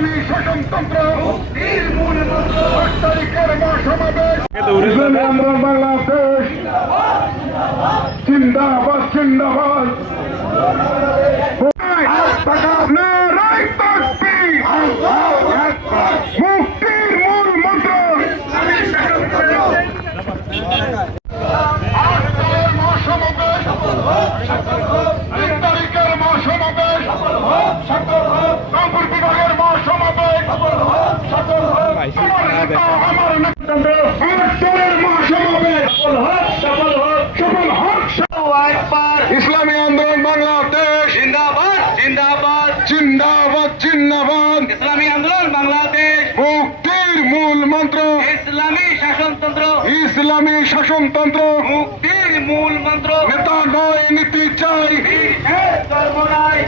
ইসলামী শাসনতন্ত্র মুক্তির মূল মন্ত্র 8 তারিখের মহাসমাবেশ ইসলামী আন্দোলন বাংলাদেশ জিন্দাবাদ জিন্দাবাদ নারায় তাকবীর মুক্তির মূল মন্ত্র ইসলামী শাসনতন্ত্র 8 তারিখের মহাসমাবেশ রংপুর বিভাগের মহাসমাবেশ আমার নেতৃত্বে 8 দলের মহাসমাবেশ সফল হোক ইসলামী আন্দোলন বাংলাদেশ জিন্দাবাদ জিন্দাবাদ জিন্দাবাদ জিন্দাবাদ ইসলামী আন্দোলন বাংলাদেশ মুক্তির মূল মন্ত্র ইসলামী শাসনতন্ত্র ইসলামী শাসনতন্ত্র মুক্তির মূল মন্ত্র নেতা নয় নীতি চাই ধর্ম নয়